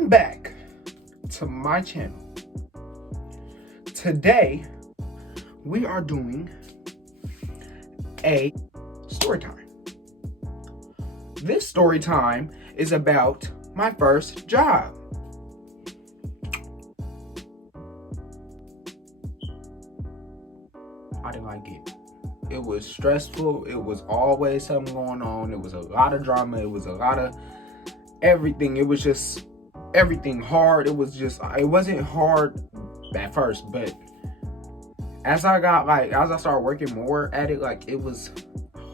Welcome back to my channel. Today we are doing a story time. This story time is about my first job. I didn't like it. It was stressful. It was always something going on. It was a lot of drama. It was a lot of everything. It was just everything hard. It wasn't hard at first, but as I started working more at it, it was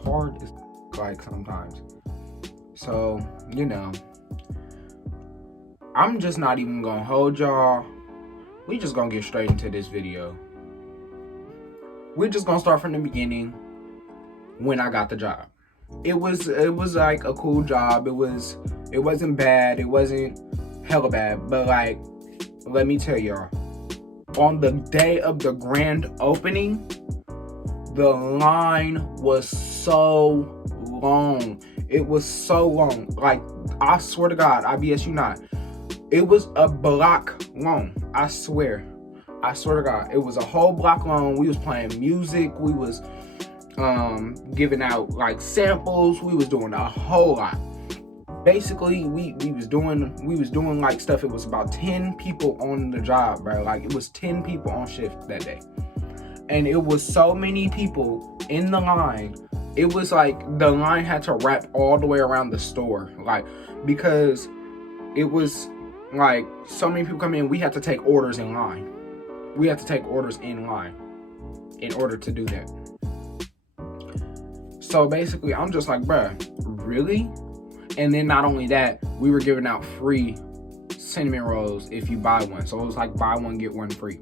hard as sometimes. So, I'm just not even gonna hold y'all. We just gonna get straight into this video. We're just gonna start from the beginning when I got the job. It was like a cool job. It wasn't bad. It wasn't hella bad. But let me tell y'all, on the day of the grand opening, the line was so long. It was so long. I swear to God, I BS you not. It was a block long. I swear to God, it was a whole block long. We was playing music. We was giving out samples. We was doing a whole lot. Basically, we was doing stuff. It was about 10 people on the job, bro. It was 10 people on shift that day, and it was so many people in the line. It was the line had to wrap all the way around the store, because it was so many people come in. We had to take orders in line. We had to take orders in line in order to do that. So basically, I'm just bruh, really? And then not only that, we were giving out free cinnamon rolls if you buy one. So it was buy one, get one free.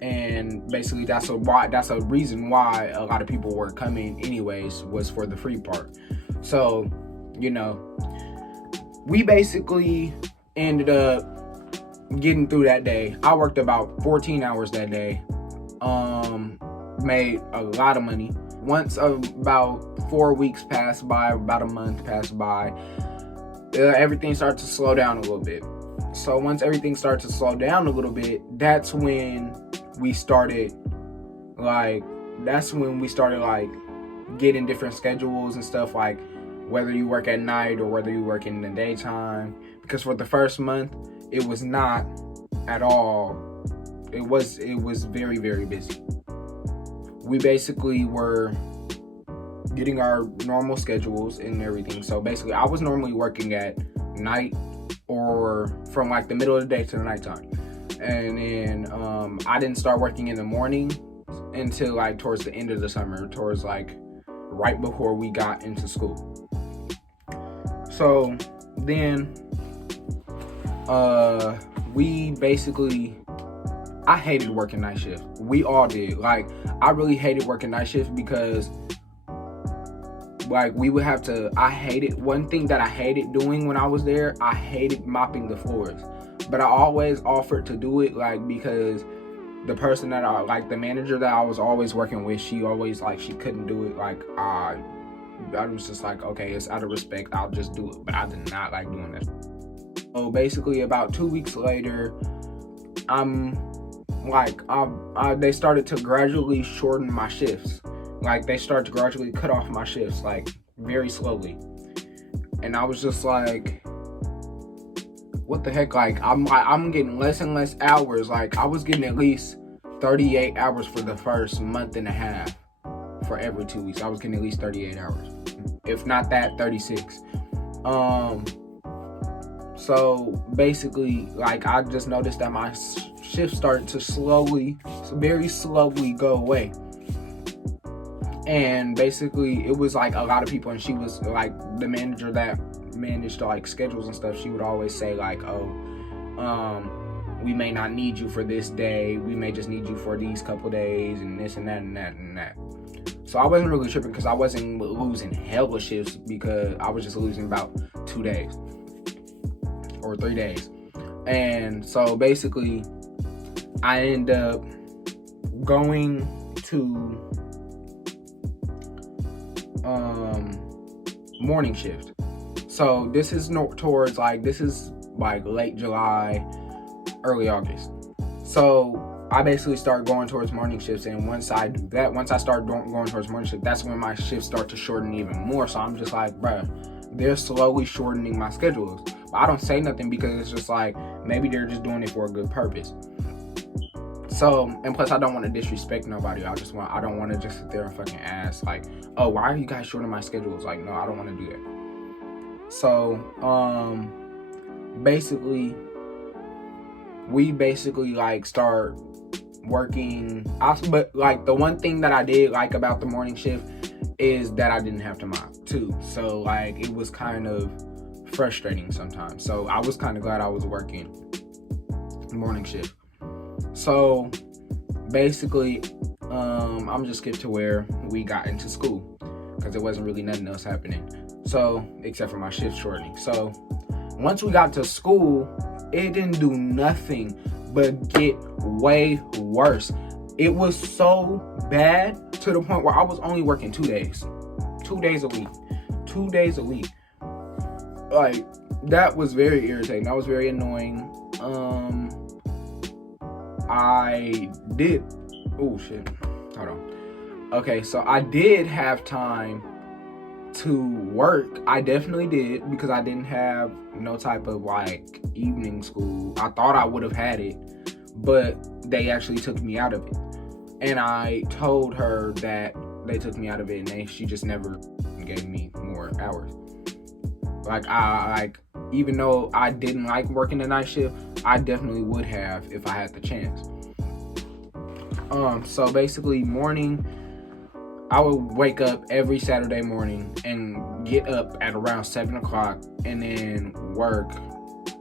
And basically that's a reason why a lot of people were coming anyways, was for the free part. So, we basically ended up getting through that day. I worked about 14 hours that day. Made a lot of money. Once about 4 weeks passed by, about a month passed by, everything started to slow down a little bit. So once everything started to slow down a little bit, that's when we started getting different schedules and stuff, whether you work at night or whether you work in the daytime. Because for the first month, it was not at all. It was very, very busy. We basically were getting our normal schedules and everything. So basically, I was normally working at night or from the middle of the day to the nighttime. And then I didn't start working in the morning until towards the end of the summer, towards right before we got into school. So then we basically, I hated working night shift. We all did. I really hated working night shift because we would have to, one thing that I hated doing when I was there, I hated mopping the floors. But I always offered to do it because the person that the manager that I was always working with, she always she couldn't do it. I was just okay, it's out of respect, I'll just do it. But I did not like doing that. So basically about 2 weeks later, they started to gradually shorten my shifts. They started to gradually cut off my shifts, very slowly. And I was just what the heck? I'm getting less and less hours. I was getting at least 38 hours for the first month and a half. For every 2 weeks, I was getting at least 38 hours. If not that, 36. So basically, I just noticed that my shift started to very slowly go away. And basically, it was a lot of people, and she was the manager that managed schedules and stuff. She would always say we may not need you for this day. We may just need you for these couple days, and this and that and that and that. So I wasn't really tripping because I wasn't losing hella shifts, because I was just losing about 2 days or 3 days. And so basically, I ended up going to morning shift. So this is towards like, this is like late July, early August. So I basically start going towards morning shifts, and once I do that, once I start going towards morning shift, that's when my shifts start to shorten even more. So I'm just like, bruh, they're slowly shortening my schedules. But I don't say nothing because it's just like, maybe they're just doing it for a good purpose. So, and plus I don't want to disrespect nobody. I don't want to just sit there and fucking ask like, oh, why are you guys shortening my schedules? Like, no, I don't want to do that. So, basically, we basically like start working. But like the one thing that I did like about the morning shift is that I didn't have to mop too. So like it was kind of frustrating sometimes. So I was kind of glad I was working morning shift. So basically, I'm just skip to where we got into school because there wasn't really nothing else happening. So except for my shift shortening. So once we got to school, it didn't do nothing but get way worse. It was so bad to the point where I was only working 2 days. 2 days a week. 2 days a week. Like, that was very irritating. That was very annoying. I did. Oh, shit. Hold on. Okay, so I did have time to work. I definitely did because I didn't have no type of like evening school. I thought I would have had it, but they actually took me out of it. And I told her that they took me out of it, and she just never gave me more hours. Like even though I didn't like working the night shift, I definitely would have if I had the chance. So basically morning, I would wake up every Saturday morning and get up at around 7 o'clock and then work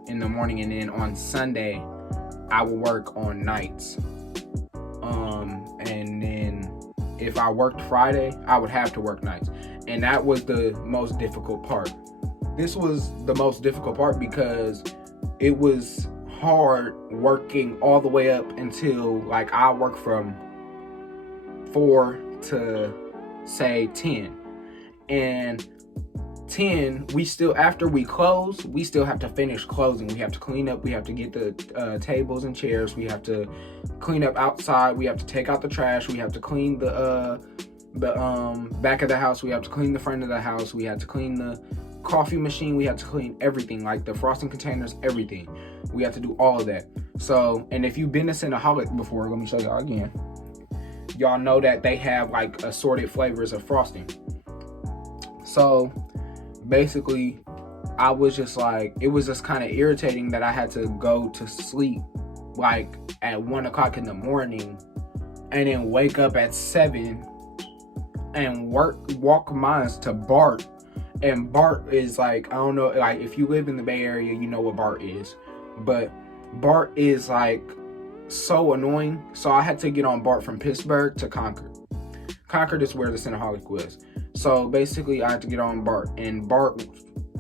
in the morning. And then on Sunday, I would work on nights. And then if I worked Friday, I would have to work nights. And that was the most difficult part. This was the most difficult part because it was hard working all the way up until like I work from 4 to say 10. And 10, we still, after we close, we still have to finish closing. We have to clean up, we have to get the tables and chairs, we have to clean up outside, we have to take out the trash, we have to clean the back of the house, we have to clean the front of the house, we have to clean the coffee machine, we have to clean everything, like the frosting containers, everything. We have to do all of that. So, and if you've been to Cinnaholic before, let me show y'all again. Y'all know that they have like assorted flavors of frosting. So basically, I was just like, it was just kind of irritating that I had to go to sleep like at 1 o'clock in the morning and then wake up at 7 and walk miles to BART. And BART is like, I don't know, like if you live in the Bay Area, you know what BART is. But BART is like so annoying. So I had to get on BART from Pittsburgh to Concord. Concord is where the Cinnaholic was. So basically I had to get on BART, and BART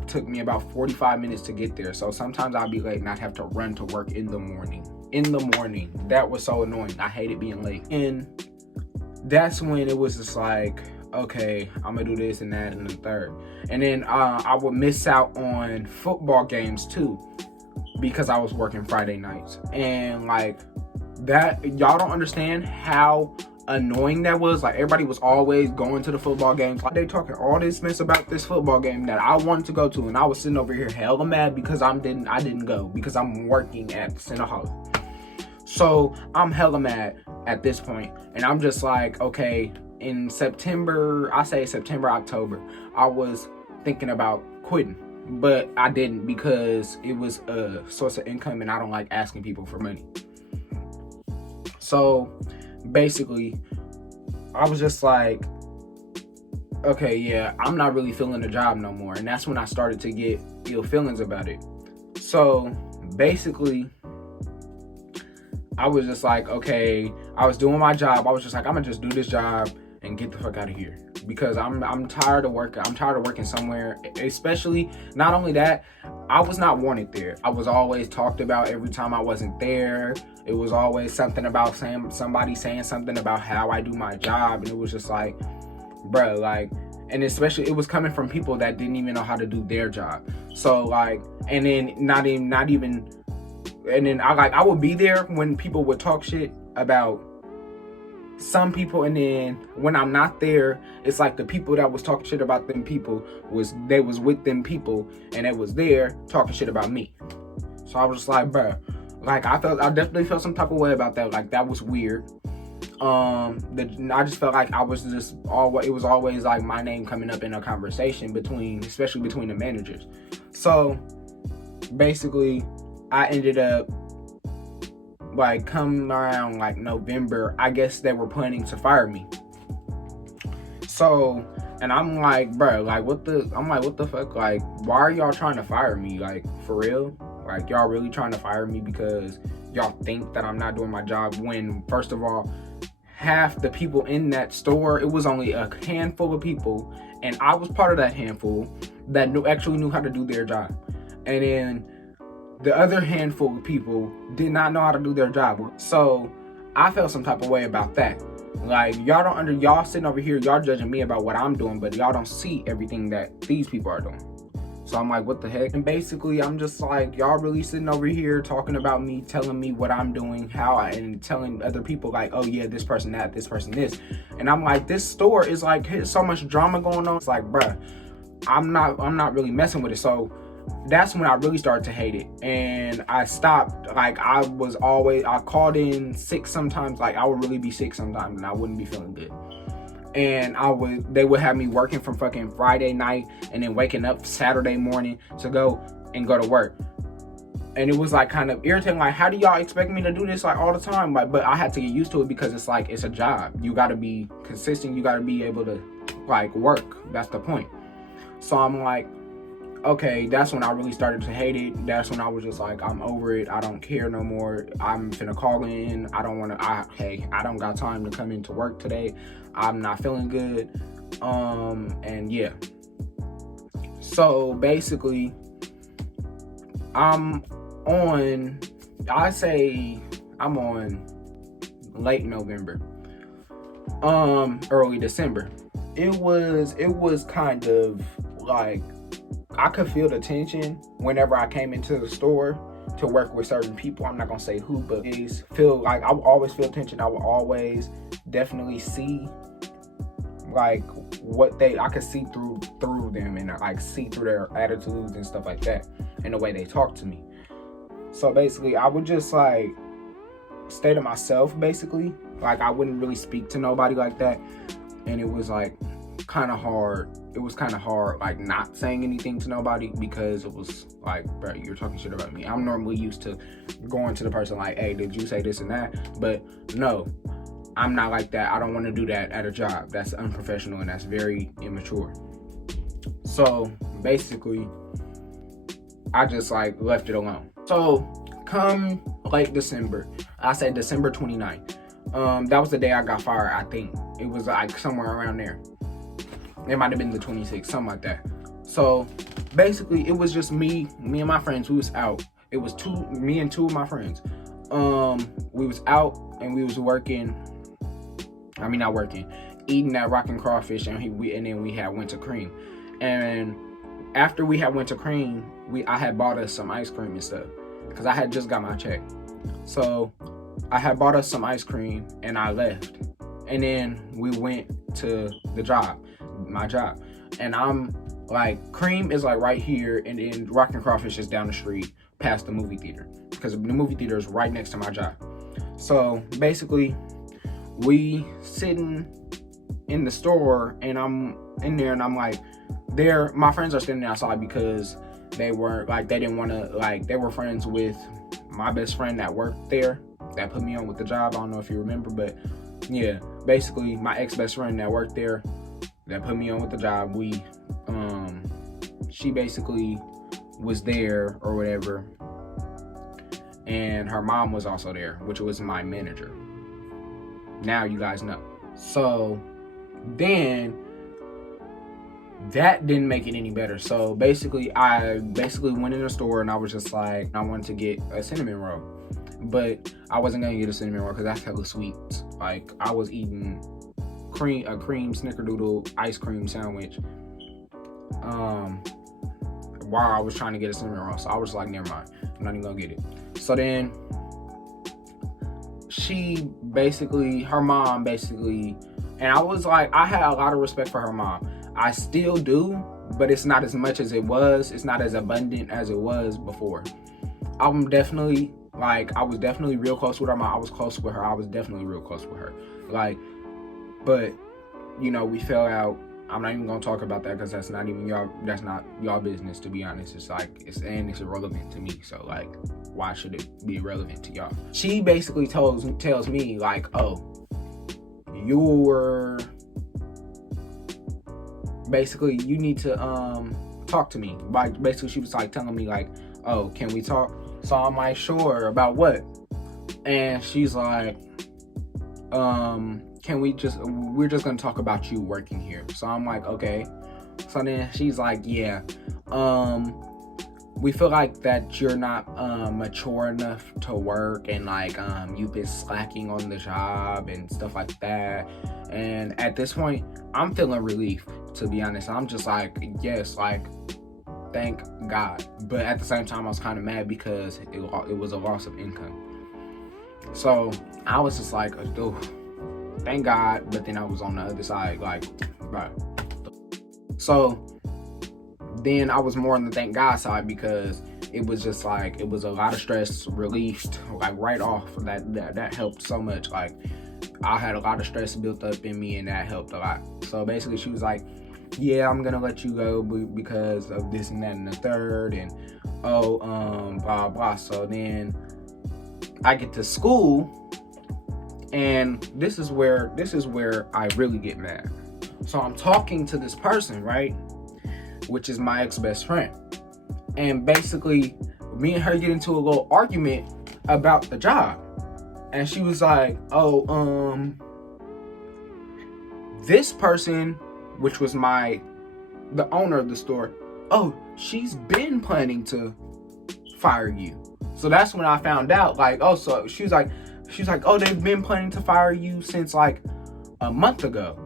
took me about 45 minutes to get there. So sometimes I'll be late and I'd have to run to work in the morning. That was so annoying. I hated being late. And that's when it was just like, okay, I'm gonna do this and that and the third. And then I would miss out on football games too because I was working Friday nights. And like that, y'all don't understand how annoying that was. Like everybody was always going to the football games. Like they talking all this mess about this football game that I wanted to go to, and I was sitting over here hella mad because I didn't go because I'm working at Cinnaholic. So I'm hella mad at this point, and I'm just like, okay, in September, October, I was thinking about quitting, but I didn't because it was a source of income and I don't like asking people for money. So basically, I was just like, okay, yeah, I'm not really feeling the job no more. And that's when I started to get ill feelings about it. So basically, I was just like, okay, I was doing my job. I was just like, I'm gonna just do this job and get the fuck out of here because I'm tired of working. I'm tired of working somewhere, especially not only that, I was not wanted there. I was always talked about every time I wasn't there. It was always something about somebody saying something about how I do my job, and it was just like, bro, like, And especially it was coming from people that didn't even know how to do their job. So like, and then not even and then I would be there when people would talk shit about some people, and then when I'm not there, it's like the people that was talking shit about them people was with them people, and it was there talking shit about me. So I was just like, bruh, like I definitely felt some type of way about that. Like that was weird. I just felt like it was always like my name coming up in a conversation especially between the managers. So basically I ended up like come around like November, I guess they were planning to fire me. So, and I'm like, bro, like what the fuck? Like, why are y'all trying to fire me? Like, for real? Like, y'all really trying to fire me because y'all think that I'm not doing my job, when first of all, half the people in that store, it was only a handful of people, and I was part of that handful that actually knew how to do their job. And then the other handful of people did not know how to do their job. So I felt some type of way about that. Like, y'all sitting over here, y'all judging me about what I'm doing, but y'all don't see everything that these people are doing. So I'm like, what the heck? And basically, I'm just like, y'all really sitting over here talking about me, telling me what I'm doing, and telling other people like, oh yeah, this person that, this person this. And I'm like, this store is like, so much drama going on. It's like, bruh, I'm not really messing with it. So that's when I really started to hate it, and I stopped. Like, I called in sick sometimes. Like, I would really be sick sometimes, and I wouldn't be feeling good. And they would have me working from fucking Friday night, and then waking up Saturday morning to go to work. And it was like kind of irritating. Like, how do y'all expect me to do this like all the time? Like, but I had to get used to it because it's like, it's a job. You got to be consistent. You got to be able to like work. That's the point. So I'm like, okay, that's when I really started to hate it. That's when I was just like, I'm over it. I don't care no more. I'm finna call in. I don't got time to come into work today. I'm not feeling good. And yeah. So basically, I'm on late November, early December. It was kind of like, I could feel the tension whenever I came into the store to work with certain people. I'm not gonna say who, but I would always feel tension. I would always definitely see like I could see through them, and like see through their attitudes and stuff like that, and the way they talk to me. So basically, I would just like stay to myself. Basically, like I wouldn't really speak to nobody like that, and it was like kind of hard. It was kind of hard, like not saying anything to nobody, because it was like, bro, you're talking shit about me. I'm normally used to going to the person like, hey, did you say this and that? But no, I'm not like that. I don't want to do that at a job. That's unprofessional, and that's very immature. So basically, I just like left it alone. So come late December, I said December 29th. That was the day I got fired. I think it was like somewhere around there. It might have been the 26th, something like that. So basically, it was just me and my friends. We was out. It was me and two of my friends. We was out and we was eating that rockin' crawfish, and then we had went to Cream. And after we had went to Cream, I had bought us some ice cream and stuff, because I had just got my check. So I had bought us some ice cream and I left. And then we went to my job. And I'm like, Cream is like right here, and then Rockin' Crawfish is down the street past the movie theater, because the movie theater is right next to my job. So basically, we sitting in the store, and I'm in there, and I'm like, my friends are standing outside because they didn't want to, like, they were friends with my best friend that worked there, that put me on with the job. I don't know if you remember, but yeah, basically my ex-best friend that worked there, that put me on with the job, she basically was there or whatever, and her mom was also there, which was my manager. Now you guys know. So then that didn't make it any better. So basically, I went in the store, and I was just like, I wanted to get a cinnamon roll, but I wasn't gonna get a cinnamon roll because that's hella sweet. Like, I was eating cream snickerdoodle ice cream sandwich. While I was trying to get a cinnamon roll, so I was like, never mind, I'm not even gonna get it. So then her mom basically, and I was like, I had a lot of respect for her mom. I still do, but it's not as much as it was. It's not as abundant as it was before. I was definitely real close with her mom. I was close with her. I was definitely real close with her. But we fell out. I'm not even gonna talk about that because that's not y'all business, to be honest. It's irrelevant to me. So why should it be relevant to y'all? She basically tells me oh, you need to talk to me. Basically she was telling me oh, can we talk? So I'm like, sure, about what? And she's like, we're just gonna talk about you working here. So I'm like, okay. So then she's like, yeah, we feel like that you're not mature enough to work, and you've been slacking on the job and stuff like that. And at this point, I'm feeling relief, to be honest. I'm just like, yes, thank God. But at the same time, I was kind of mad because it was a loss of income. So I was just like, oh, thank God. But then I was on the other side, bro. So then I was more on the thank God side because it was just it was a lot of stress released right off. That helped so much. I had a lot of stress built up in me, and that helped a lot. So basically she was like, yeah, I'm gonna let you go because of this and that and the third, and blah blah. So then I get to school, and this is where I really get mad. So I'm talking to this person, right, which is my ex-best friend, and basically me and her get into a little argument about the job, and she was like, oh, this person, which was the owner of the store, oh, she's been planning to fire you. So that's when I found out, so she was like, oh, they've been planning to fire you since a month ago.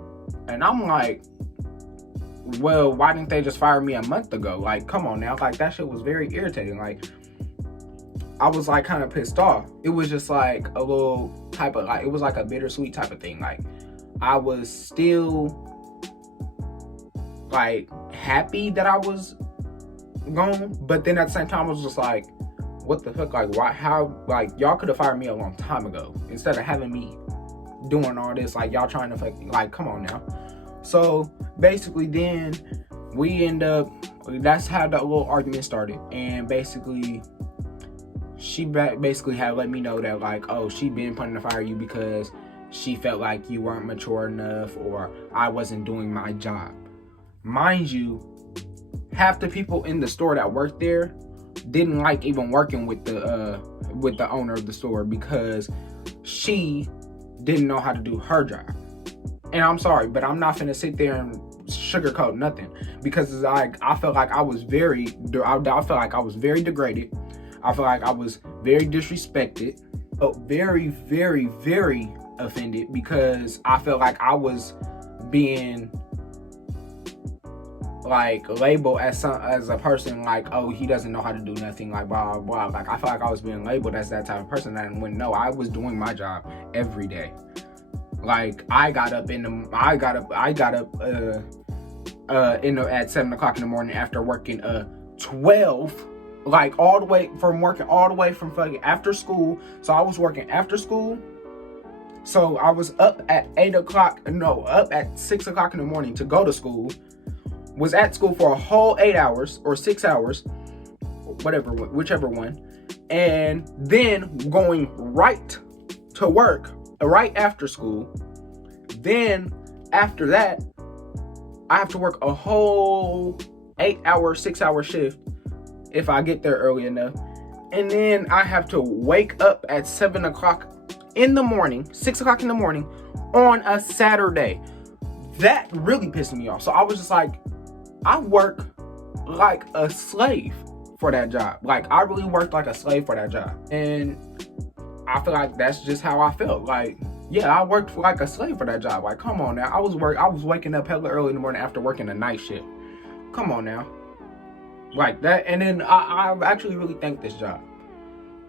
And I'm like, well, why didn't they just fire me a month ago? Come on now. That shit was very irritating. I was kind of pissed off. It was just a little type of it was a bittersweet type of thing. I was still happy that I was gone, but then at the same time I was just what the fuck? Why? How? Y'all could have fired me a long time ago instead of having me doing all this. Y'all trying to come on now. So basically, then we end up. That's how the little argument started, and basically, she basically had let me know that oh, she been planning to fire you because she felt like you weren't mature enough, or I wasn't doing my job. Mind you, half the people in the store that worked there didn't like even working with the owner of the store because she didn't know how to do her job. And I'm sorry, but I'm not finna sit there and sugarcoat nothing, because I felt like I was very degraded. I feel like I was very disrespected, very, very, very offended, because I felt like I was being labeled as a person oh, he doesn't know how to do nothing, blah blah blah. I felt like I was being labeled as that type of person, and when no, I was doing my job every day. I got up at 7 o'clock in the morning after working 12, all the way from fucking after school. So I was working after school. So I was up at 6 o'clock in the morning to go to school. Was at school for a whole 8 hours or 6 hours, whichever one, and then going right to work right after school. Then after that, I have to work a whole 8 hour, 6 hour shift if I get there early enough, and then I have to wake up at 7 o'clock in the morning, 6 o'clock in the morning on a Saturday. That really pissed me off. So I was just I work like a slave for that job. I really worked like a slave for that job. And I feel like that's just how I felt. Yeah, I worked like a slave for that job. Like, come on now. I was waking up hella early in the morning after working a night shift. Come on now. Like that. And then I actually really thank this job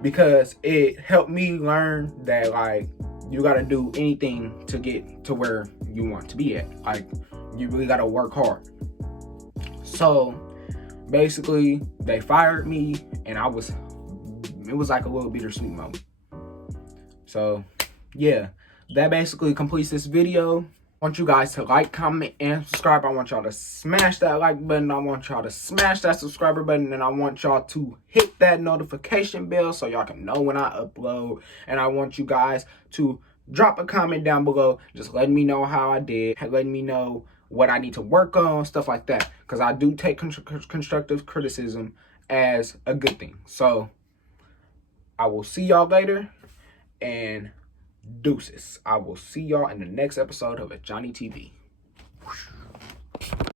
because it helped me learn that, like, you got to do anything to get to where you want to be at. Like, you really got to work hard. So basically, they fired me, and it was like a little bittersweet moment. So yeah, that basically completes this video. I want you guys to like, comment, and subscribe. I want y'all to smash that like button. I want y'all to smash that subscriber button. And I want y'all to hit that notification bell so y'all can know when I upload. And I want you guys to drop a comment down below, just letting me know how I did, letting me know what I need to work on, stuff like that. Because I do take constructive criticism as a good thing. So I will see y'all later, and deuces. I will see y'all in the next episode of A Johnny TV.